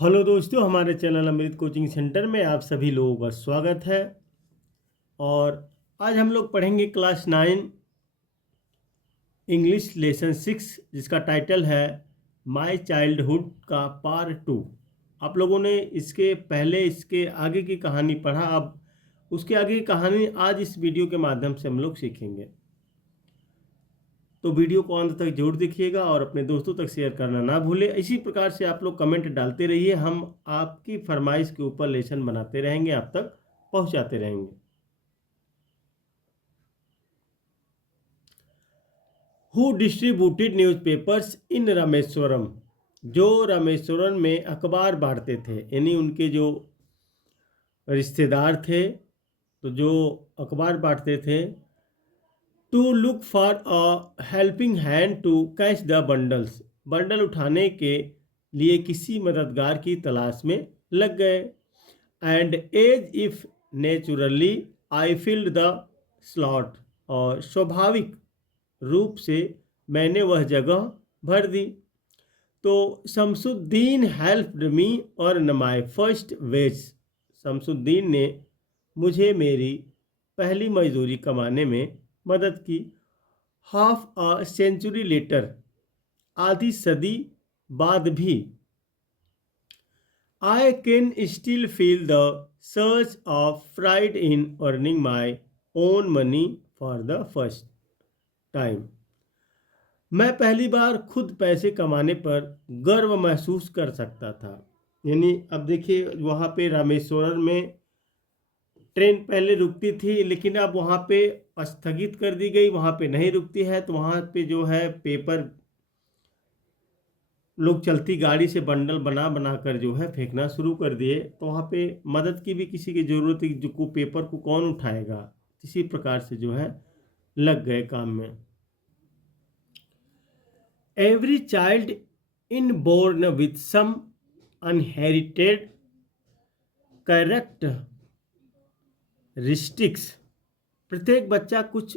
Hello दोस्तों, हमारे channel अमृत coaching centre में आप सभी लोगों का स्वागत है। और आज हम लोग पढ़ेंगे क्लास 9 इंग्लिश लेसन 6, जिसका टाइटल है माय चाइल्डहुड का पार्ट 2। आप लोगों ने इसके पहले इसके आगे की कहानी पढ़ा, अब उसके आगे की कहानी आज इस वीडियो के माध्यम से हम लोग सीखेंगे। तो वीडियो को अंत तक जरूर देखिएगा और अपने दोस्तों तक शेयर करना ना भूलें। इसी प्रकार से आप लोग कमेंट डालते रहिए, हम आपकी फरमाइश के ऊपर लेसन बनाते रहेंगे, आप तक पहुंचाते रहेंगे। हु डिस्ट्रीब्यूटेड न्यूज़पेपर्स इन रामेश्वरम, जो रामेश्वरम में अखबार बांटते थे, यानी उनके जो रिश्तेदार थे तो जो अखबार बांटते थे। To look for a helping hand to catch the bundles, bundle उठाने के लिए किसी मददगार की तलाश में लग गए। And as if naturally I filled the slot, और स्वाभाविक रूप से मैंने वह जगह भर दी। तो Shamsuddin helped me earn my first wage, Shamsuddin ने मुझे मेरी पहली मजदूरी कमाने में मदद की। हाफ अ सेंचुरी लेटर, आधी सदी बाद भी I can still feel the search of pride in earning my own money for the first time. मैं पहली बार खुद पैसे कमाने पर गर्व महसूस कर सकता था। यानी अब देखिए, वहाँ पे रामेश्वरम में ट्रेन पहले रुकती थी, लेकिन अब वहाँ पे स्थगित कर दी गई, वहाँ पे नहीं रुकती है। तो वहाँ पे जो है पेपर, लोग चलती गाड़ी से बंडल बना बना कर जो है फेंकना शुरू कर दिए। तो वहाँ पे मदद की भी किसी की ज़रूरत थी, जो को पेपर को कौन उठाएगा, इसी प्रकार से जो है लग गए काम में। Every child in born with some inherited characteristics, प्रत्येक बच्चा कुछ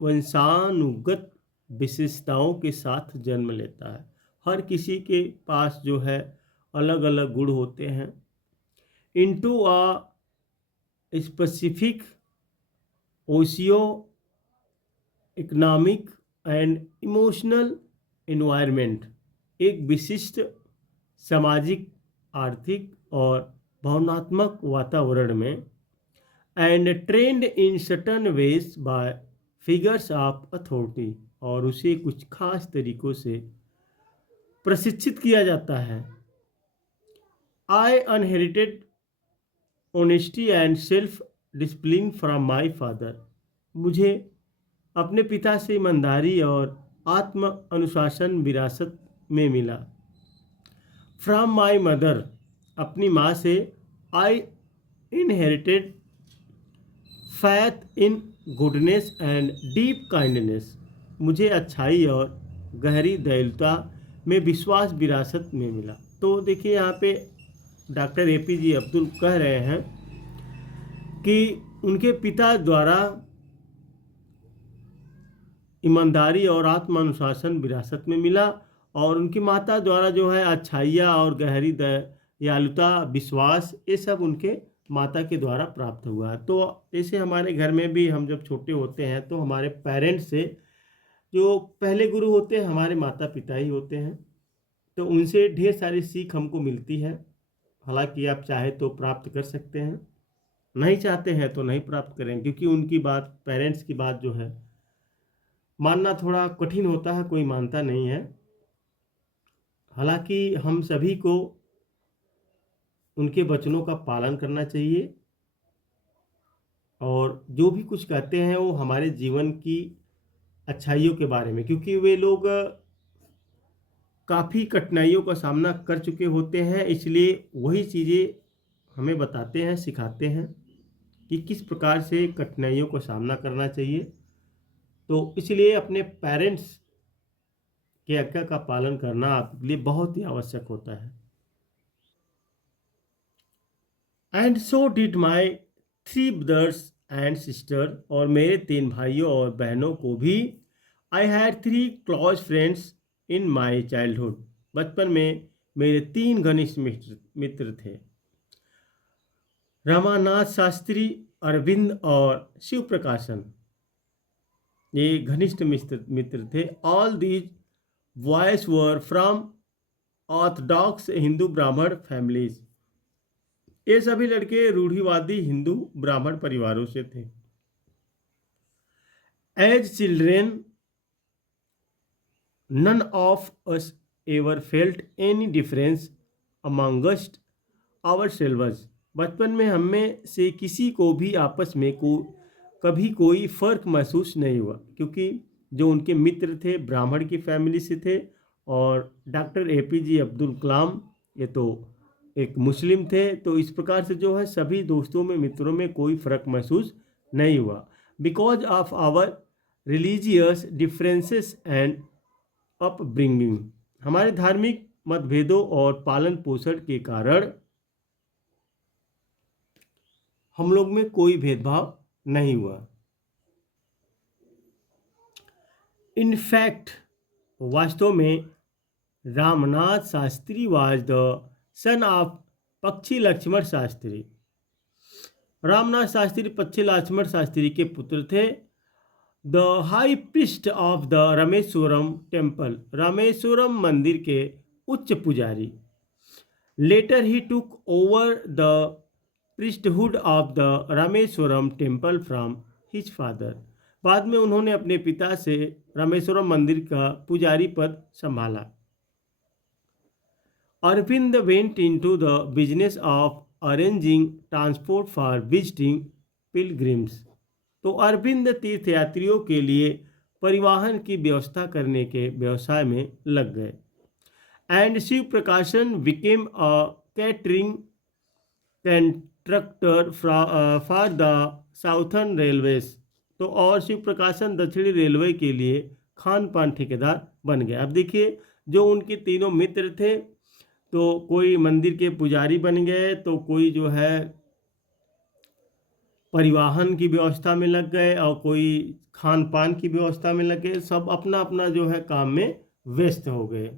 वंशानुगत विशेषताओं के साथ जन्म लेता है। हर किसी के पास जो है अलग अलग गुण होते हैं। Into a specific socio economic and emotional environment, एक विशिष्ट सामाजिक, आर्थिक और भावनात्मक वातावरण में। And trained in certain ways by figures of authority, और उसे कुछ खास तरीकों से प्रशिक्षित किया जाता है। I inherited honesty and self discipline from my father, मुझे अपने पिता से ईमानदारी और आत्म अनुशासन विरासत में मिला। फ्रॉम माई मदर, अपनी माँ से आई inherited faith in goodness and deep kindness, मुझे अच्छाई और गहरी दयालुता में विश्वास विरासत में मिला। तो देखिए, यहाँ पे डॉक्टर एपीजे अब्दुल कह रहे हैं कि उनके पिता द्वारा ईमानदारी और आत्मानुशासन विरासत में मिला, और उनकी माता द्वारा जो है अच्छाइयाँ और गहरी दयालुता, विश्वास, ये सब उनके माता के द्वारा प्राप्त हुआ। तो जैसे हमारे घर में भी हम जब छोटे होते हैं तो हमारे पेरेंट्स से जो पहले गुरु होते हैं हमारे माता पिता ही होते हैं। तो उनसे ढेर सारी सीख हमको मिलती है। हालांकि आप चाहे तो प्राप्त कर सकते हैं, नहीं चाहते हैं तो नहीं प्राप्त करें, क्योंकि उनकी बात, पेरेंट्स की बात जो है मानना थोड़ा कठिन होता है, कोई मानता नहीं है। हालांकि हम सभी को उनके वचनों का पालन करना चाहिए, और जो भी कुछ कहते हैं वो हमारे जीवन की अच्छाइयों के बारे में, क्योंकि वे लोग काफ़ी कठिनाइयों का सामना कर चुके होते हैं, इसलिए वही चीज़ें हमें बताते हैं, सिखाते हैं कि किस प्रकार से कठिनाइयों का सामना करना चाहिए। तो इसलिए अपने पेरेंट्स की आज्ञा का पालन करना आपके लिए बहुत ही आवश्यक होता है। And so did my 3 brothers and sister, और मेरे 3 भाइयों और बहनों को भी। I had 3 close friends in my childhood, बचपन में मेरे 3 घनिष्ठ मित्र थे, रामानाथ शास्त्री, अरविंद और शिव प्रकाशन। ये घनिष्ठ मित्र थे। All these boys were from Orthodox Hindu ब्राह्मण फैमिलीज। ये सभी लड़के रूढ़िवादी हिंदू ब्राह्मण परिवारों से थे। As children none of us ever felt any difference amongst ourselves। बचपन में हम में से किसी को भी आपस में कभी कोई फ़र्क महसूस नहीं हुआ, क्योंकि जो उनके मित्र थे ब्राह्मण की फैमिली से थे और डॉक्टर एपीजे अब्दुल कलाम ये तो एक मुस्लिम थे। तो इस प्रकार से जो है सभी दोस्तों में मित्रों में कोई फ़र्क महसूस नहीं हुआ। Because of our religious differences and upbringing, हमारे धार्मिक मतभेदों और पालन पोषण के कारण हम लोग में कोई भेदभाव नहीं हुआ। इनफैक्ट वास्तव में Ramnath Shastri was the son of पक्षी लक्ष्मण शास्त्री। रामनाथ शास्त्री पक्षी लक्ष्मण शास्त्री के पुत्र थे। The high priest of the Rameswaram temple, Rameswaram मंदिर के उच्च पुजारी। Later he took over the priesthood of the Rameswaram temple from his father, बाद में उन्होंने अपने पिता से रामेश्वरम मंदिर का पुजारी पद संभाला। Arvind went into the business of arranging transport for visiting pilgrims, तो अरविंद तीर्थयात्रियों के लिए परिवहन की व्यवस्था करने के व्यवसाय में लग गए। एंड शिव प्रकाशन became a catering contractor for the southern railways, तो और शिव प्रकाशन दक्षिणी रेलवे के लिए खान पान ठेकेदार बन गए। अब देखिए जो उनके तीनों मित्र थे, तो कोई मंदिर के पुजारी बन गए, तो कोई जो है परिवहन की व्यवस्था में लग गए और कोई खान पान की व्यवस्था में लग गए। सब अपना अपना जो है काम में व्यस्त हो गए।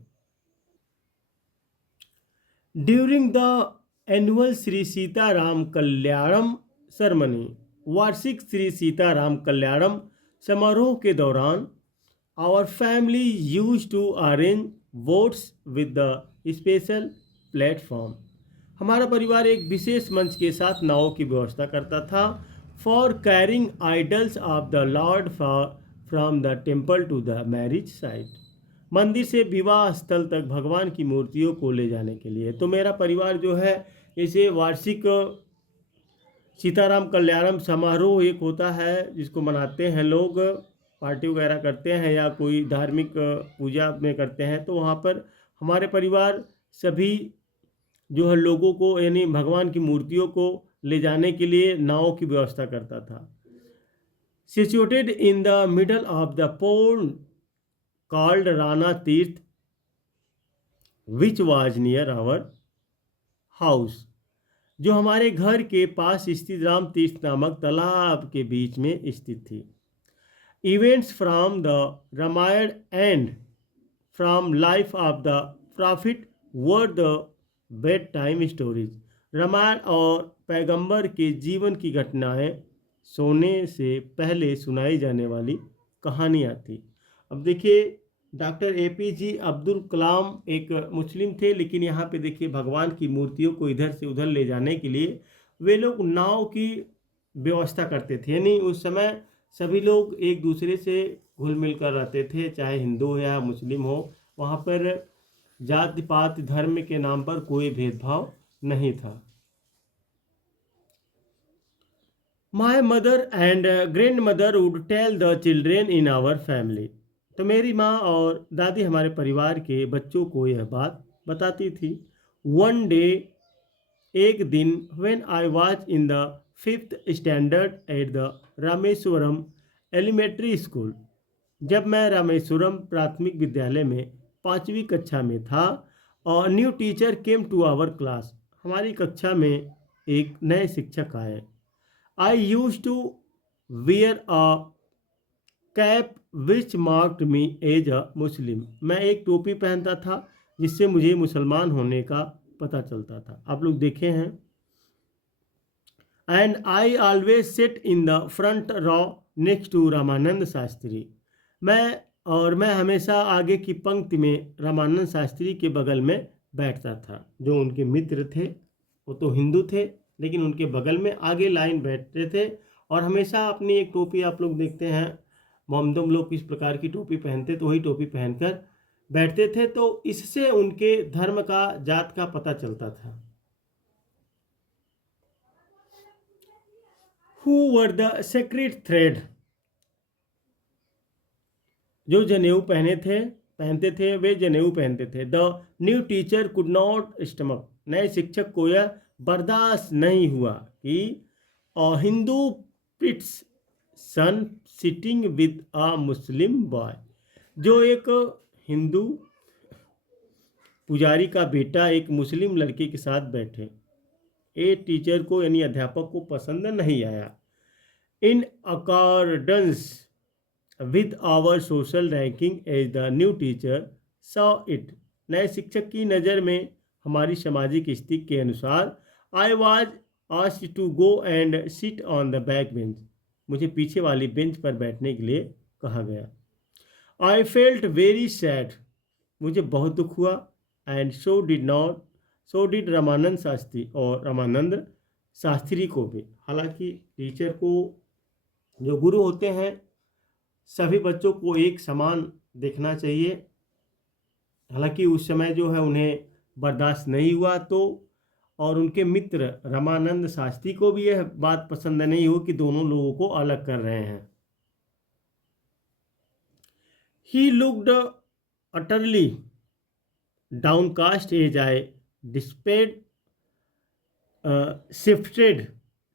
During the annual Shri Sitaram Kalyanam ceremony, वार्षिक श्री सीताराम कल्याणम समारोह के दौरान our family use to arrange boats with the special platform, हमारा परिवार एक विशेष मंच के साथ नावों की व्यवस्था करता था। For carrying idols of the lord from the temple to the marriage site, मंदिर से विवाह स्थल तक भगवान की मूर्तियों को ले जाने के लिए। तो मेरा परिवार जो है इसे वार्षिक सीताराम कल्याणम समारोह एक होता है जिसको मनाते हैं लोग, पार्टी वगैरह करते हैं या कोई धार्मिक पूजा में करते हैं, तो वहाँ पर हमारे परिवार सभी जो है लोगों को यानी भगवान की मूर्तियों को ले जाने के लिए नाव की व्यवस्था करता था। Situated in the middle of the pool called Rana Tirtha which was near our house, जो हमारे घर के पास स्थित राम तीर्थ नामक तालाब के बीच में स्थित थी। Events from the Ramayana and from life of the prophet were the bed time stories, Ramayana और पैगंबर के जीवन की घटनाएं सोने से पहले सुनाई जाने वाली कहानियाँ थी। अब देखिए डॉक्टर एपीजे अब्दुल कलाम एक मुस्लिम थे, लेकिन यहाँ पे देखिए भगवान की मूर्तियों को इधर से उधर ले जाने के लिए वे लोग नाव की व्यवस्था करते थे। यानी उस समय सभी लोग एक दूसरे से घुल मिल कर रहते थे, चाहे हिंदू हो या मुस्लिम हो, वहाँ पर जाति पात धर्म के नाम पर कोई भेदभाव नहीं था। My mother and grandmother would tell the children in our family, तो मेरी माँ और दादी हमारे परिवार के बच्चों को यह बात बताती थी। वन डे, एक दिन, when I was in the 5th standard at the Rameswaram elementary school, जब मैं रामेश्वरम प्राथमिक विद्यालय में 5वीं कक्षा में था, और new teacher came to our class, हमारी कक्षा में एक नए शिक्षक आए। I use to wear a cap which marked me as a Muslim, मैं एक टोपी पहनता था जिससे मुझे मुसलमान होने का पता चलता था। आप लोग देखे हैं। And I always sit in the front row next to Ramanand Shastri. मैं हमेशा आगे की पंक्ति में रामानंद शास्त्री के बगल में बैठता था। जो उनके मित्र थे वो तो हिंदू थे, लेकिन उनके बगल में आगे लाइन बैठते थे और हमेशा अपनी एक टोपी, आप लोग देखते हैं मोमदम लोग किस प्रकार की टोपी पहनते, तो वही टोपी पहनकर बैठते थे। तो इससे उनके धर्म का, जात का पता चलता था। Who wore the sacred thread. जो जनेऊ पहनते थे वे जनेऊ पहनते थे। The new teacher could not stomach. नए शिक्षक को यह बर्दाश्त नहीं हुआ कि Hindu priest's son sitting with a Muslim boy. जो एक हिंदू पुजारी का बेटा एक मुस्लिम लड़के के साथ बैठे। ये टीचर को यानी अध्यापक को पसंद नहीं आया। In accordance with our social ranking as the new teacher saw it. नए शिक्षक की नज़र में हमारी सामाजिक स्थिति के अनुसार I was asked to go and sit on the back bench. मुझे पीछे वाली बेंच पर बैठने के लिए कहा गया। I felt very sad. मुझे बहुत दुख हुआ। And so did Ramanand Shastri, और रामानंद शास्त्री को भी। हालांकि टीचर को, जो गुरु होते हैं, सभी बच्चों को एक समान देखना चाहिए। हालांकि उस समय जो है उन्हें बर्दाश्त नहीं हुआ, तो और उनके मित्र रामानंद शास्त्री को भी यह बात पसंद नहीं हुई कि दोनों लोगों को अलग कर रहे हैं। He looked utterly downcast as I डिस्पेड shifted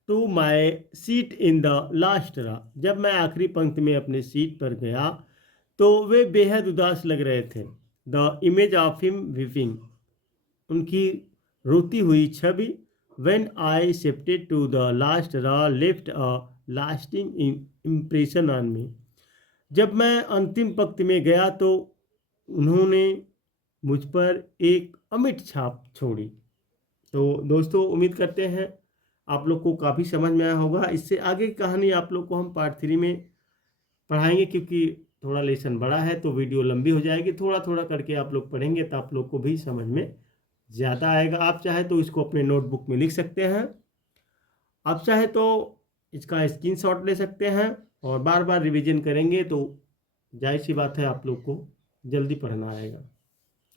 to my seat in the last row. जब मैं आखिरी पंक्ति में अपने सीट पर गया तो वे बेहद उदास लग रहे थे। The image of him weeping, उनकी रोती हुई छवि। When I shifted to the last row left a lasting impression on me. जब मैं अंतिम पंक्ति में गया तो उन्होंने मुझ पर एक अमिट छाप छोड़ी। तो दोस्तों, उम्मीद करते हैं आप लोग को काफ़ी समझ में आया होगा। इससे आगे की कहानी आप लोग को हम पार्ट 3 में पढ़ाएंगे, क्योंकि थोड़ा लेसन बड़ा है तो वीडियो लंबी हो जाएगी। थोड़ा थोड़ा करके आप लोग पढ़ेंगे तो आप लोग को भी समझ में ज़्यादा आएगा। आप चाहे तो इसको अपने नोटबुक में लिख सकते हैं, आप चाहे तो इसका स्क्रीनशॉट ले सकते हैं और बार बार रिवीजन करेंगे तो जाहिर सी बात है आप लोग को जल्दी पढ़ना आएगा।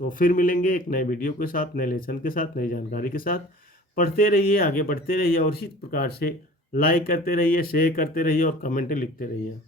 तो फिर मिलेंगे एक नए वीडियो के साथ, नए लेसन के साथ, नई जानकारी के साथ। पढ़ते रहिए, आगे बढ़ते रहिए और इसी प्रकार से लाइक करते रहिए, शेयर करते रहिए और कमेंटें लिखते रहिए।